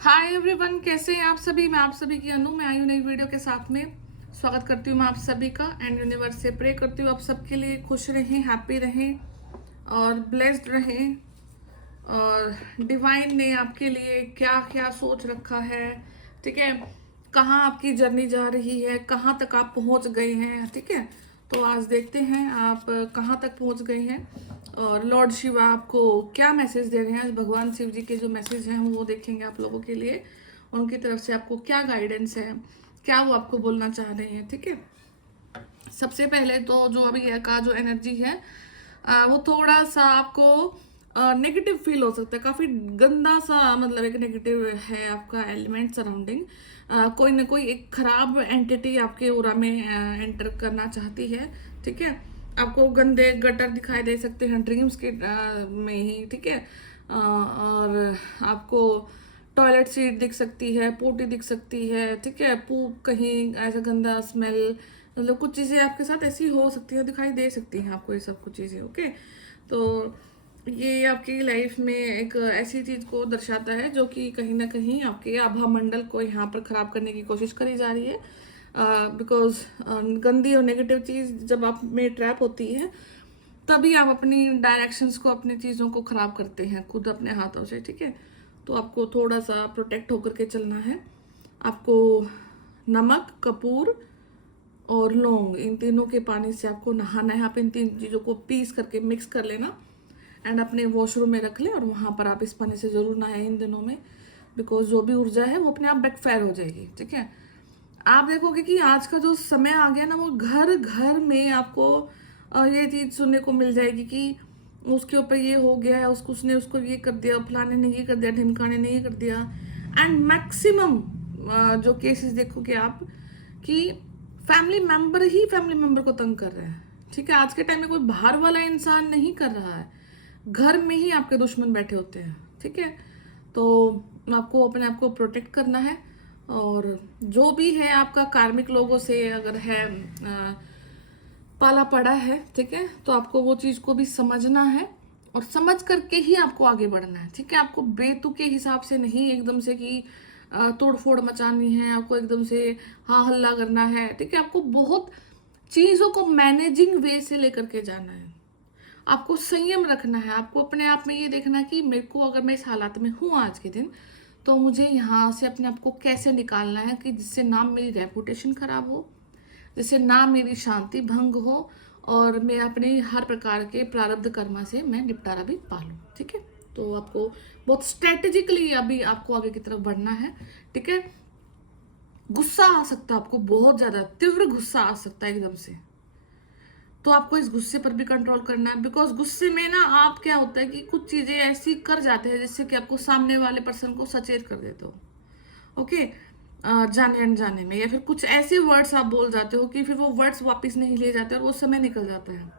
Hi everyone, कैसे हैं आप सभी। मैं आप सभी की अनु, मैं आई हूँ नई वीडियो के साथ में। स्वागत करती हूँ मैं आप सभी का एंड यूनिवर्स से प्रे करती हूँ आप सबके लिए खुश रहें, हैप्पी रहें और ब्लेस्ड रहें। और डिवाइन ने आपके लिए क्या क्या सोच रखा है, ठीक है। कहाँ आपकी जर्नी जा रही है, कहाँ तक आप पहुँच गए हैं, ठीक है। तो आज देखते हैं आप कहाँ तक पहुँच गए हैं और लॉर्ड शिवा आपको क्या मैसेज दे रहे हैं। भगवान शिव जी के जो मैसेज हैं वो देखेंगे आप लोगों के लिए। उनकी तरफ से आपको क्या गाइडेंस है, क्या वो आपको बोलना चाह रहे हैं, ठीक है। सबसे पहले तो जो अभी का जो एनर्जी है वो थोड़ा सा आपको नेगेटिव फील हो सकता है। काफी गंदा सा, मतलब एक नेगेटिव है आपका एलिमेंट सराउंडिंग। कोई ना कोई एक खराब एंटिटी आपके ओरा में एंटर करना चाहती है, ठीक है। आपको गंदे गटर दिखाई दे सकते हैं ड्रीम्स के में ही, ठीक है। और आपको टॉयलेट सीट दिख सकती है, पोटी दिख सकती है, ठीक है। पूप कहीं ऐसा गंदा स्मेल, मतलब कुछ चीज़ें आपके साथ ऐसी हो सकती है, दिखाई दे सकती हैं आपको ये सब कुछ चीज़ें, ओके। तो ये आपकी लाइफ में एक ऐसी चीज़ को दर्शाता है जो कि कहीं ना कहीं आपके आभा मंडल को यहाँ पर ख़राब करने की कोशिश करी जा रही है। बिकॉज गंदी और नेगेटिव चीज़ जब आप में ट्रैप होती है तभी आप अपनी डायरेक्शंस को, अपनी चीज़ों को ख़राब करते हैं खुद अपने हाथों से, ठीक है। तो आपको थोड़ा सा प्रोटेक्ट होकर के चलना है। आपको नमक, कपूर और लौंग, इन तीनों के पानी से आपको नहाना है। आप इन तीन चीज़ों को पीस करके मिक्स कर लेना एंड अपने वॉशरूम में रख लें और वहाँ पर आप इस पानी से ज़रूर नहाएं इन दिनों में। बिकॉज जो भी ऊर्जा है वो अपने आप बैकफायर हो जाएगी, ठीक है। आप देखोगे कि आज का जो समय आ गया ना, वो घर घर में आपको ये चीज़ सुनने को मिल जाएगी कि उसके ऊपर ये हो गया है, उसको उसने उसको ये कर दिया, फलाने ने ये कर दिया, ढिमकाने ने ये कर दिया। एंड मैक्सिमम जो केसेस देखोगे आप कि फैमिली मेंबर ही फैमिली मेंबर को तंग कर रहे हैं, ठीक है। आज के टाइम में कोई बाहर वाला इंसान नहीं कर रहा है, घर में ही आपके दुश्मन बैठे होते हैं, ठीक है। तो आपको अपने आप को प्रोटेक्ट करना है। और जो भी है आपका कार्मिक लोगों से अगर है पाला पड़ा है, ठीक है, तो आपको वो चीज़ को भी समझना है और समझ करके ही आपको आगे बढ़ना है, ठीक है। आपको बेतुके हिसाब से नहीं एकदम से कि तोड़ फोड़ मचानी है, आपको एकदम से हाँ हल्ला करना है, ठीक है। आपको बहुत चीज़ों को मैनेजिंग वे से लेकर के जाना है। आपको संयम रखना है। आपको अपने आप में ये देखना है कि मेरे को, अगर मैं इस हालात में हूँ आज के दिन, तो मुझे यहाँ से अपने आप को कैसे निकालना है कि जिससे ना मेरी रेपुटेशन खराब हो, जिससे ना मेरी शांति भंग हो और मैं अपने हर प्रकार के प्रारब्ध कर्मा से मैं निपटारा भी पा लूँ, ठीक है। तो आपको बहुत स्ट्रेटेजिकली अभी आपको आगे की तरफ बढ़ना है, ठीक है। गुस्सा आ सकता है आपको, बहुत ज्यादा तीव्र गुस्सा आ सकता है एकदम से। तो आपको इस गुस्से पर भी कंट्रोल करना है। बिकॉज गुस्से में ना आप क्या होता है कि कुछ चीजें ऐसी कर जाते हैं जिससे कि आपको सामने वाले पर्सन को सचेत कर देते हो, ओके। जाने अनजाने में, या फिर कुछ ऐसे वर्ड्स आप बोल जाते हो कि फिर वो वर्ड्स वापस नहीं लिए जाते और वो समय निकल जाता है,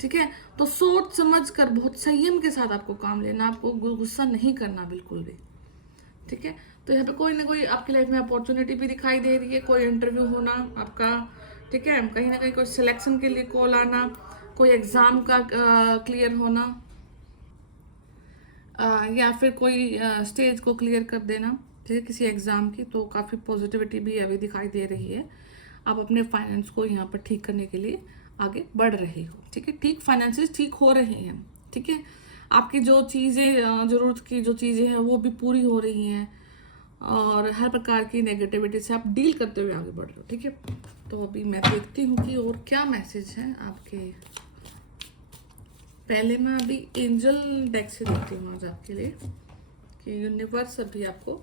ठीक है। तो सोच समझ कर बहुत संयम के साथ आपको काम लेना, आपको गुस्सा नहीं करना बिल्कुल भी, ठीक है। तो यहाँ पे कोई ना कोई आपकी लाइफ में अपॉर्चुनिटी भी दिखाई दे रही है, कोई इंटरव्यू होना आपका, ठीक है। कहीं ना कहीं कोई सिलेक्शन के लिए कॉल आना, कोई एग्जाम का क्लियर होना, या फिर कोई स्टेज को क्लियर कर देना, ठीक है, किसी एग्जाम की। तो काफ़ी पॉजिटिविटी भी अभी दिखाई दे रही है। आप अपने फाइनेंस को यहाँ पर ठीक करने के लिए आगे बढ़ रहे हो, ठीक है। ठीक फाइनेंसेस ठीक हो रहे हैं, ठीक है। आपकी जो चीज़ें ज़रूरत की जो चीज़ें हैं वो भी पूरी हो रही हैं और हर प्रकार की नेगेटिविटी से आप डील करते हुए आगे बढ़ रहे हो, ठीक है। तो अभी मैं देखती हूँ कि और क्या मैसेज है आपके। पहले मैं अभी एंजल डेक से देखती हूँ आज आपके लिए कि यूनिवर्स अभी आपको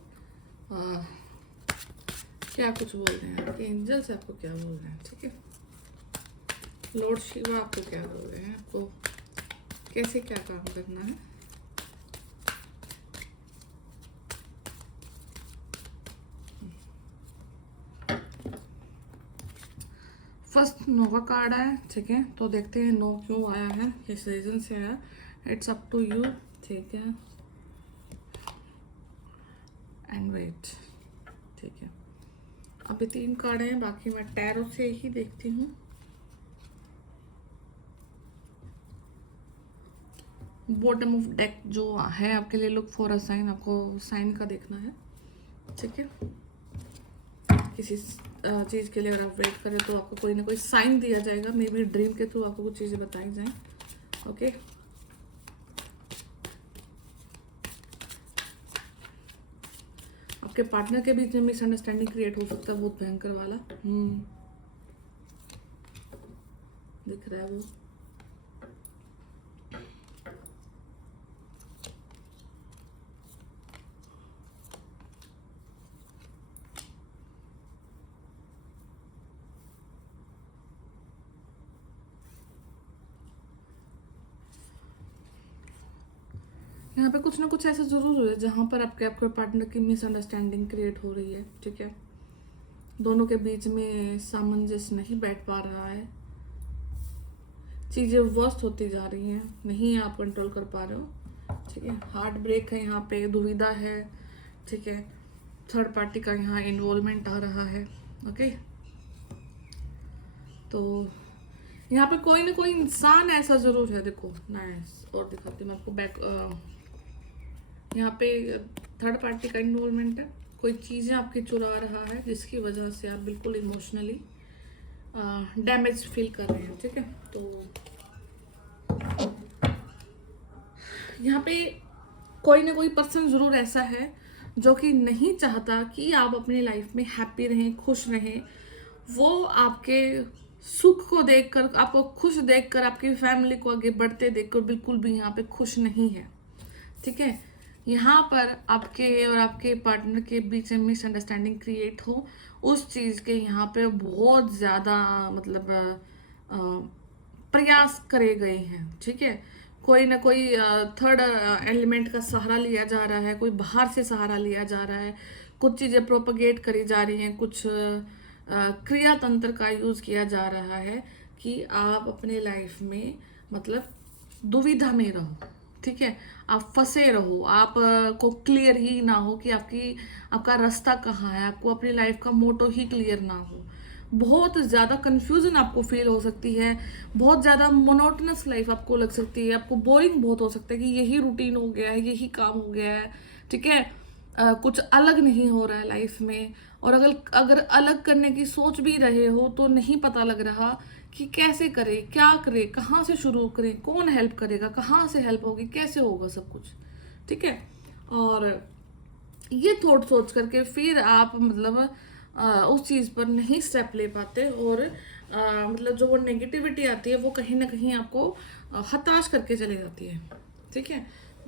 क्या कुछ बोल रहे हैं, आपके एंजल्स आपको क्या बोल रहे हैं, ठीक है। लॉर्ड शिवा आपको क्या बोल रहे हैं, आपको कैसे क्या काम करना है। फर्स्ट नोवा कार्ड आया, ठीक है। तो देखते हैं नो क्यों आया है, किस रीजन से आया। इट्स अप टू यू, ठीक है। एंड वेट, ठीक है। अभी 3 कार्ड हैं, बाकी मैं टैरो से ही देखती हूँ। बॉटम ऑफ डेक जो है आपके लिए, लुक फॉर अ साइन, आपको साइन का देखना है। ठीक है, किसी चीज़ के लिए अगर आप वेट करें तो आपको कोई ना कोई साइन दिया जाएगा, मे बी ड्रीम के थ्रू आपको कुछ चीज़ें बताई जाएं। ओके, आपके पार्टनर के बीच में मिसअंडरस्टैंडिंग क्रिएट हो सकता है, बहुत भयंकर वाला। दिख रहा है वो। यहाँ पे कुछ ना कुछ ऐसा जरूर हो है जहाँ पर आपके पार्टनर की मिसअंडरस्टैंडिंग क्रिएट हो रही है। ठीक है, दोनों के बीच में सामंजस्य नहीं बैठ पा रहा है, चीज़ें वर्स्ट होती जा रही हैं, नहीं आप कंट्रोल कर पा रहे हो। ठीक है, हार्ट ब्रेक है, यहाँ पे दुविधा है। ठीक है, थर्ड पार्टी का यहाँ इन्वॉल्वमेंट आ रहा है। ओके, तो यहाँ पे कोई ना कोई इंसान ऐसा जरूर है। देखो नाइस, और दिखाती हूँ मैं आपको बैक। यहाँ पे थर्ड पार्टी का इन्वॉल्वमेंट है, कोई चीज़ें आपकी चुरा रहा है जिसकी वजह से आप बिल्कुल इमोशनली डैमेज फील कर रहे हैं। ठीक है, तो यहाँ पे कोई ना कोई पर्सन ज़रूर ऐसा है जो कि नहीं चाहता कि आप अपनी लाइफ में हैप्पी रहें, खुश रहें। वो आपके सुख को देखकर, आपको खुश देखकर, आपकी फैमिली को आगे बढ़ते देखकर बिल्कुल भी यहाँ पे खुश नहीं है। ठीक है, यहाँ पर आपके और आपके पार्टनर के बीच में मिसअंडरस्टैंडिंग क्रिएट हो, उस चीज़ के यहाँ पे बहुत ज़्यादा मतलब प्रयास करे गए हैं। ठीक है, कोई ना कोई थर्ड एलिमेंट का सहारा लिया जा रहा है, कोई बाहर से सहारा लिया जा रहा है, कुछ चीज़ें प्रोपगेट करी जा रही हैं, कुछ क्रिया तंत्र का यूज़ किया जा रहा है कि आप अपने लाइफ में मतलब दुविधा में रहो। ठीक है, आप फंसे रहो, आप को क्लियर ही ना हो कि आपका रास्ता कहाँ है, आपको अपनी लाइफ का मोटो ही क्लियर ना हो, बहुत ज़्यादा कंफ्यूजन आपको फील हो सकती है, बहुत ज़्यादा मोनोटनस लाइफ आपको लग सकती है, आपको बोरिंग बहुत हो सकता है कि यही रूटीन हो गया है, यही काम हो गया है। ठीक है, कुछ अलग नहीं हो रहा है लाइफ में, और अगर अलग करने की सोच भी रहे हो तो नहीं पता लग रहा कि कैसे करें, क्या करें, कहाँ से शुरू करें, कौन हेल्प करेगा, कहाँ से हेल्प होगी, कैसे होगा सब कुछ। ठीक है, और ये थॉट सोच करके फिर आप मतलब उस चीज़ पर नहीं स्टेप ले पाते, और मतलब जो वो नेगेटिविटी आती है वो कहीं ना कहीं आपको हताश करके चली जाती है। ठीक है,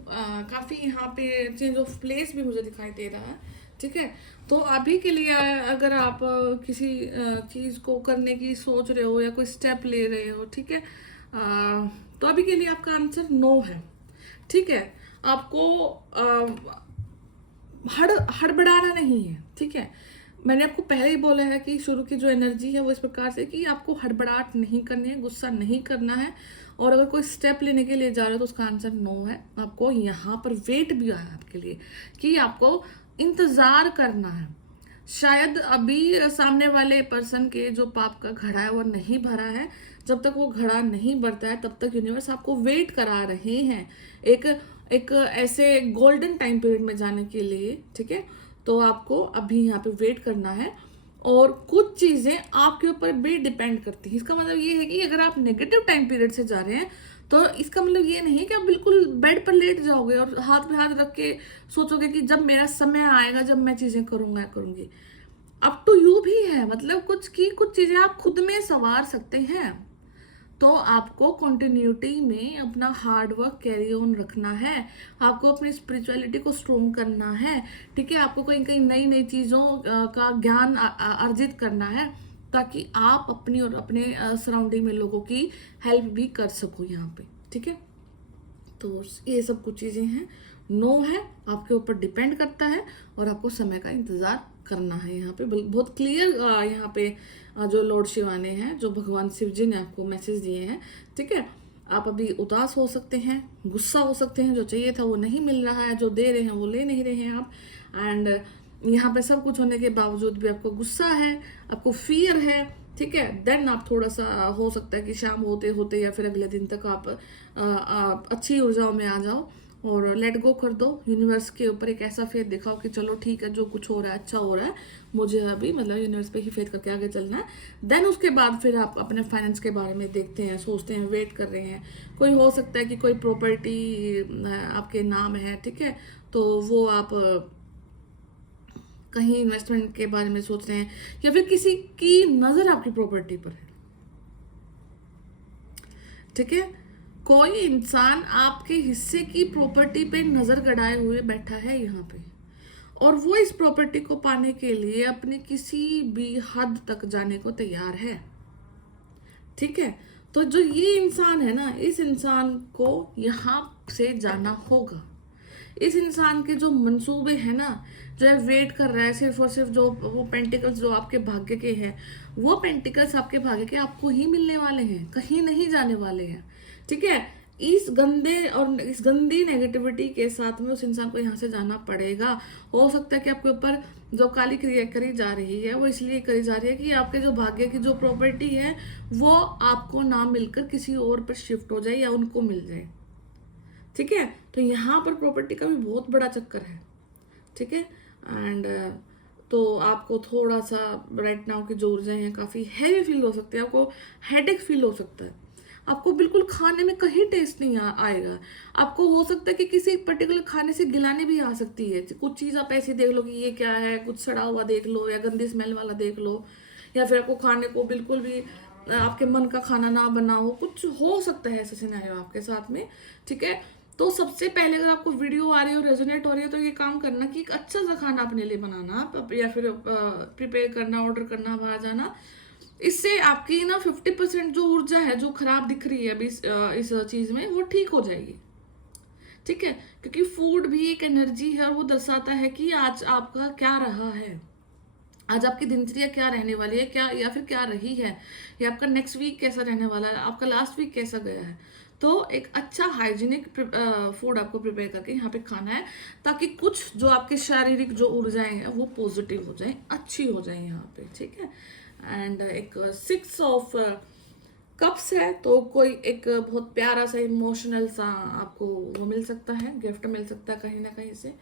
काफ़ी यहाँ पे चेंज ऑफ प्लेस भी मुझे दिखाई दे रहा है। ठीक है, तो अभी के लिए अगर आप किसी चीज़ को करने की सोच रहे हो या कोई स्टेप ले रहे हो, ठीक है, तो अभी के लिए आपका आंसर नो है। ठीक है, आपको हड़बड़ाना नहीं है। ठीक है, मैंने आपको पहले ही बोला है कि शुरू की जो एनर्जी है वो इस प्रकार से कि आपको हड़बड़ाहट नहीं करनी है, गुस्सा नहीं करना है, और अगर कोई स्टेप लेने के लिए जा रहे हो तो उसका आंसर नो है। आपको यहाँ पर वेट भी आया आपके लिए कि आपको इंतजार करना है। शायद अभी सामने वाले पर्सन के जो पाप का घड़ा है वो नहीं भरा है, जब तक वो घड़ा नहीं भरता है तब तक यूनिवर्स आपको वेट करा रहे हैं एक ऐसे गोल्डन टाइम पीरियड में जाने के लिए। ठीक है, तो आपको अभी यहाँ पे वेट करना है, और कुछ चीज़ें आपके ऊपर भी डिपेंड करती हैं। इसका मतलब ये है कि अगर आप नेगेटिव टाइम पीरियड से जा रहे हैं तो इसका मतलब ये नहीं कि आप बिल्कुल बेड पर लेट जाओगे और हाथ पे हाथ रख के सोचोगे कि जब मेरा समय आएगा जब मैं चीज़ें करूँगी। अप टू यू भी है, मतलब कुछ चीज़ें आप खुद में संवार सकते हैं। तो आपको कंटिन्यूटी में अपना हार्ड वर्क कैरी ऑन रखना है, आपको अपनी स्पिरिचुअलिटी को स्ट्रोंग करना है। ठीक है, आपको कहीं कहीं नई चीज़ों का ज्ञान अर्जित करना है, ताकि आप अपनी और अपने सराउंडिंग में लोगों की हेल्प भी कर सको यहाँ पे। ठीक है, तो ये सब कुछ चीज़ें हैं, नो है, आपके ऊपर डिपेंड करता है, और आपको समय का इंतज़ार करना है। यहाँ पे बहुत क्लियर यहाँ पे जो लॉर्ड शिवाने हैं, जो भगवान शिव जी ने आपको मैसेज दिए हैं। ठीक है, आप अभी उदास हो सकते हैं, गुस्सा हो सकते हैं, जो चाहिए था वो नहीं मिल रहा है, जो दे रहे हैं वो ले नहीं रहे हैं आप, एंड यहाँ पे सब कुछ होने के बावजूद भी आपको गुस्सा है, आपको फियर है। ठीक है, देन आप थोड़ा सा हो सकता है कि शाम होते होते या फिर अगले दिन तक आप अच्छी ऊर्जाओं में आ जाओ, और लेट गो कर दो। यूनिवर्स के ऊपर एक ऐसा फेथ दिखाओ कि चलो ठीक है, जो कुछ हो रहा है अच्छा हो रहा है, मुझे अभी मतलब यूनिवर्स पे ही फेथ करके आगे चलना है। देन उसके बाद फिर आप अपने फाइनेंस के बारे में देखते हैं, सोचते हैं, वेट कर रहे हैं। कोई हो सकता है कि कोई प्रॉपर्टी आपके नाम है, ठीक है, तो वो आप कहीं इन्वेस्टमेंट के बारे में सोच रहे हैं, या फिर किसी की नज़र आपकी प्रॉपर्टी पर है, ठीक है। कोई इंसान आपके हिस्से की प्रॉपर्टी पे नजर गड़ाए हुए बैठा है यहाँ पे, और वो इस प्रॉपर्टी को पाने के लिए अपनी किसी भी हद तक जाने को तैयार है, ठीक है। तो जो ये इंसान है ना, इस इंसान को यहाँ से जाना होगा। इस इंसान के जो मंसूबे हैं ना, जो है वेट कर रहा है सिर्फ और सिर्फ, जो वो पेंटिकल्स जो आपके भाग्य के हैं, वो पेंटिकल्स आपके भाग्य के आपको ही मिलने वाले हैं, कहीं नहीं जाने वाले हैं, ठीक है। इस गंदे और इस गंदी नेगेटिविटी के साथ में उस इंसान को यहाँ से जाना पड़ेगा। हो सकता है कि आपके ऊपर जो काली क्रिया करी जा रही है वो इसलिए करी जा रही है कि आपके जो भाग्य की जो प्रॉपर्टी है वो आपको ना मिलकर किसी और पर शिफ्ट हो जाए या उनको मिल जाए, ठीक है। तो यहाँ पर प्रॉपर्टी का भी बहुत बड़ा चक्कर है, ठीक है। एंड तो आपको थोड़ा सा राइट नाउ की जो ऊर्जा है काफ़ी हैवी फील हो सकती है, आपको हेडेक फील हो सकता है, आपको बिल्कुल खाने में कहीं टेस्ट नहीं आएगा। आपको हो सकता है कि किसी पर्टिकुलर खाने से गिलाने भी आ सकती है। कुछ चीज़ आप ऐसी देख लो कि ये क्या है, कुछ सड़ा हुआ देख लो या गंदी स्मेल वाला देख लो, या फिर आपको खाने को बिल्कुल भी आपके मन का खाना ना बना हो, कुछ हो सकता है ऐसा सिनेरियो आपके साथ में, ठीक है। तो सबसे पहले अगर आपको वीडियो आ रही हो, रेजोनेट हो रही है, तो ये काम करना कि एक अच्छा सा खाना अपने लिए बनाना, या फिर प्रिपेयर करना, ऑर्डर करना, बाहर जाना। इससे आपकी ना 50% जो ऊर्जा है जो खराब दिख रही है अभी इस चीज में, वो ठीक हो जाएगी, ठीक है। क्योंकि फूड भी एक एनर्जी है और वो दर्शाता है कि आज आपका क्या रहा है, आज आपकी दिनचर्या क्या रहने वाली है, क्या या फिर क्या रही है, या आपका नेक्स्ट वीक कैसा रहने वाला है, आपका लास्ट वीक कैसा गया है। तो एक अच्छा हाइजीनिक फूड आपको प्रिपेयर करके यहाँ पे खाना है, ताकि कुछ जो आपके शारीरिक जो ऊर्जाएं हैं वो पॉजिटिव हो जाएं, अच्छी हो जाएं यहाँ पे, ठीक है। एंड एक 6 ऑफ कप्स है, तो कोई एक बहुत प्यारा सा इमोशनल सा आपको वो मिल सकता है, गिफ्ट मिल सकता है कहीं ना कहीं से।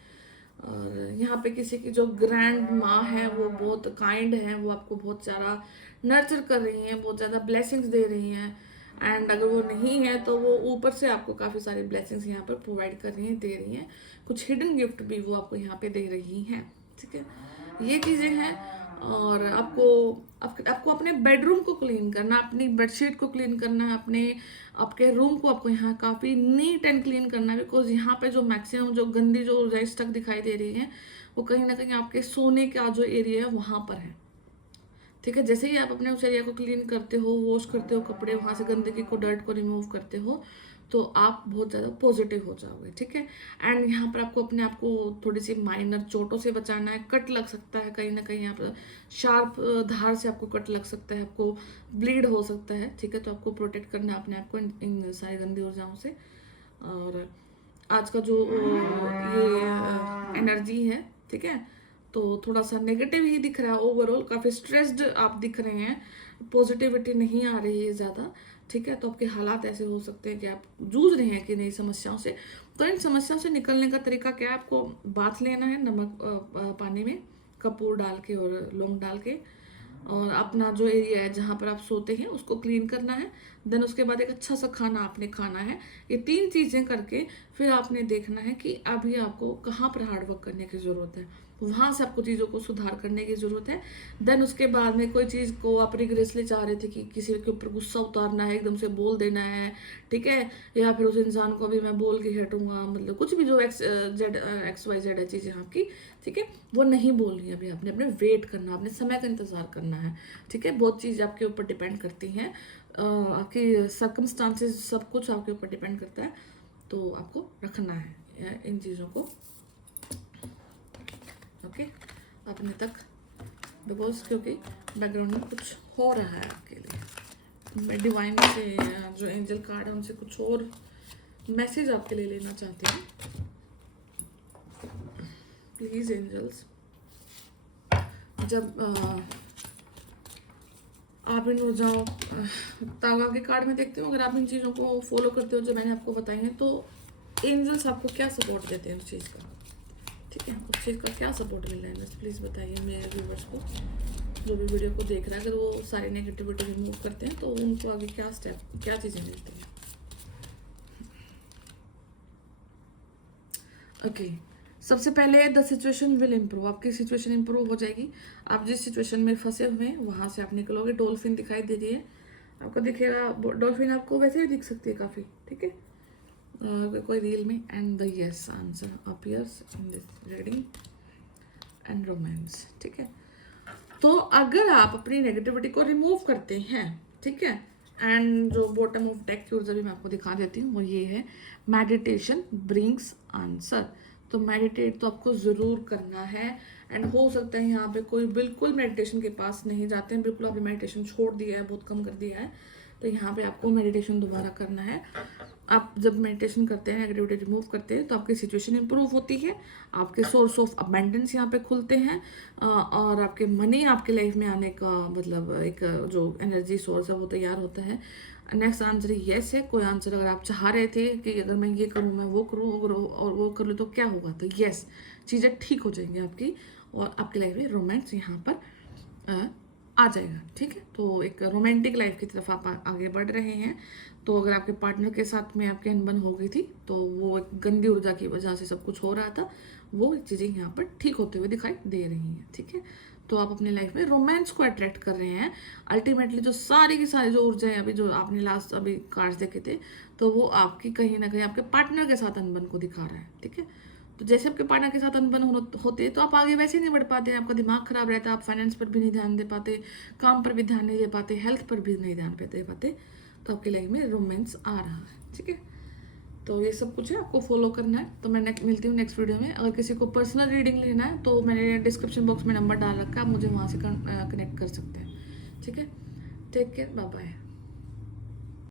और यहाँ पे किसी की जो ग्रैंड माँ है वो बहुत काइंड है, वो आपको बहुत सारा नर्चर कर रही हैं, बहुत ज़्यादा ब्लेसिंग्स दे रही हैं। एंड अगर वो नहीं है तो वो ऊपर से आपको काफ़ी सारी ब्लेसिंग्स यहाँ पर प्रोवाइड कर रही हैं, दे रही हैं। कुछ हिडन गिफ्ट भी वो आपको यहाँ पे दे रही हैं, ठीक है। ये चीज़ें हैं। और आपको अपने बेडरूम को क्लीन करना, अपनी बेडशीट को क्लीन करना है, आपके रूम को आपको यहाँ काफ़ी नीट एंड क्लीन करना है। बिकॉज यहाँ पे जो मैक्सिमम जो गंदी जो ऊर्जा स्टक दिखाई दे रही है वो कहीं ना कहीं आपके सोने का जो एरिया है वहाँ पर है, ठीक है। जैसे ही आप अपने उस एरिया को क्लीन करते हो, वॉश करते हो कपड़े, वहाँ से गंदगी को, डर्ट को रिमूव करते हो, तो आप बहुत ज़्यादा पॉजिटिव हो जाओगे, ठीक है। एंड यहाँ पर आपको अपने आप को थोड़ी सी माइनर चोटों से बचाना है। कट लग सकता है कहीं ना कहीं, यहाँ पर शार्प धार से आपको कट लग सकता है, आपको ब्लीड हो सकता है, ठीक है। तो आपको प्रोटेक्ट करना है अपने आप को इन सारी गंदी ऊर्जाओं से। और आज का जो ये एनर्जी है, ठीक है, तो थोड़ा सा नेगेटिव ही दिख रहा है ओवरऑल, काफ़ी स्ट्रेस्ड आप दिख रहे हैं, पॉजिटिविटी नहीं आ रही है ज़्यादा, ठीक है। तो आपके हालात ऐसे हो सकते हैं कि आप जूझ रहे हैं कि नई समस्याओं से। तो इन समस्याओं से निकलने का तरीका क्या है, आपको बाथ लेना है नमक पानी में, कपूर डाल के और लौंग डाल के, और अपना जो एरिया है जहाँ पर आप सोते हैं उसको क्लीन करना है। देन उसके बाद एक अच्छा सा खाना आपने खाना है। ये 3 चीज़ें करके फिर आपने देखना है कि अभी आपको कहाँ पर हार्डवर्क करने की ज़रूरत है, वहाँ से आपको चीज़ों को सुधार करने की ज़रूरत है। देन उसके बाद में कोई चीज़ को आप रिग्रेसली चाह रहे थे कि किसी के ऊपर गुस्सा उतारना है, एकदम से बोल देना है, ठीक है, या फिर उस इंसान को अभी मैं बोल के हटूंगा, मतलब कुछ भी जो XYZ है चीज़ें आपकी, ठीक है, वो नहीं बोलनी है अभी। आपने अपने वेट करना, अपने समय का इंतज़ार करना है, ठीक है। बहुत चीज़ आपके ऊपर डिपेंड करती हैं, आपकी सर्कमस्टांसेस, सब कुछ आपके ऊपर डिपेंड करता है। तो आपको रखना है इन चीज़ों को, ओके, अपने तक, बिकॉज क्योंकि बैकग्राउंड में कुछ हो रहा है आपके लिए। मैं डिवाइन से जो एंजल कार्ड है उनसे कुछ और मैसेज आपके लिए लेना चाहती हूँ। प्लीज एंजल्स, जब आप इन ऊर्जाओं तावा के कार्ड में देखते हो, अगर आप इन चीज़ों को फॉलो करते हो जो मैंने आपको बताई हैं, तो एंजल्स आपको क्या सपोर्ट देते हैं उस चीज़ का, ठीक है, उस चीज़ का क्या सपोर्ट मिल रहा है बस प्लीज़ बताइए मेरे व्यूवर्स को, जो भी वीडियो को देख रहा है। अगर वो सारी नेगेटिविटी रिमूव करते हैं तो उनको आगे क्या स्टेप, क्या चीज़ें मिलती हैं। ओके, सबसे पहले द सिचुएशन विल इम्प्रूव, आपकी सिचुएशन इम्प्रूव हो जाएगी। आप जिस सिचुएशन में फंसे हुए हैं वहाँ से आप निकलोगे। डॉल्फिन दिखाई दे रही है आपको, दिखेगा डॉल्फिन आपको वैसे भी दिख सकती है काफ़ी, ठीक है, कोई रील में। And the yes answer appears in this reading and romance, ठीक है। तो अगर आप अपनी नेगेटिविटी को रिमूव करते हैं, ठीक है, एंड जो बॉटम ऑफ डेक की ऊर्जा भी मैं आपको दिखा देती हूँ वो ये है, मेडिटेशन ब्रिंग्स आंसर। तो मेडिटेट तो आपको ज़रूर करना है। एंड हो सकता है यहाँ पे कोई बिल्कुल मेडिटेशन के पास नहीं जाते हैं, बिल्कुल आपने मेडिटेशन छोड़ दिया है, बहुत कम कर दिया है, तो यहाँ पे आपको मेडिटेशन दोबारा करना है। आप जब मेडिटेशन करते हैं, नेगेटिविटी रिमूव करते हैं, तो आपकी सिचुएशन इंप्रूव होती है, आपके सोर्स ऑफ अबेंडेंस यहाँ पे खुलते हैं, और आपके मनी आपके लाइफ में आने का मतलब एक जो एनर्जी सोर्स है वो तैयार होता है। नेक्स्ट आंसर येस है। कोई आंसर अगर आप चाह रहे थे कि अगर मैं ये करूँ, मैं वो करूँ और वो कर लूँ तो क्या होगा, तो येस, चीज़ें ठीक हो जाएंगी आपकी, और आपकी लाइफ में रोमांस यहाँ पर आ जाएगा, ठीक है। तो एक रोमांटिक लाइफ की तरफ आप आगे बढ़ रहे हैं। तो अगर आपके पार्टनर के साथ में आपकी अनबन हो गई थी तो वो एक गंदी ऊर्जा की वजह से सब कुछ हो रहा था, वो चीज़ें यहाँ पर ठीक होते हुए दिखाई दे रही हैं, ठीक है। तो आप अपने लाइफ में रोमांस को अट्रैक्ट कर रहे हैं। अल्टीमेटली जो सारी की सारी जो ऊर्जा है, अभी जो आपने लास्ट अभी कार्ड्स देखे थे, तो वो आपकी कहीं ना कहीं आपके पार्टनर के साथ अनबन को दिखा रहा है, ठीक है। तो जैसे आपके पार्टनर के साथ अनबन होते तो आप आगे वैसे नहीं बढ़ पाते, आपका दिमाग खराब रहता है, आप फाइनेंस पर भी नहीं ध्यान दे पाते, काम पर भी ध्यान नहीं दे पाते, हेल्थ पर भी नहीं ध्यान दे पाते, तो आपकी लाइफ में रोमांस आ रहा है, ठीक है। तो ये सब कुछ है, आपको फॉलो करना है। तो मैं मिलती हूँ नेक्स्ट वीडियो में। अगर किसी को पर्सनल रीडिंग लेना है तो मैंने डिस्क्रिप्शन बॉक्स में नंबर डाल रखा है, आप मुझे वहाँ से कनेक्ट कर सकते हैं, ठीक है। Take care, bye bye.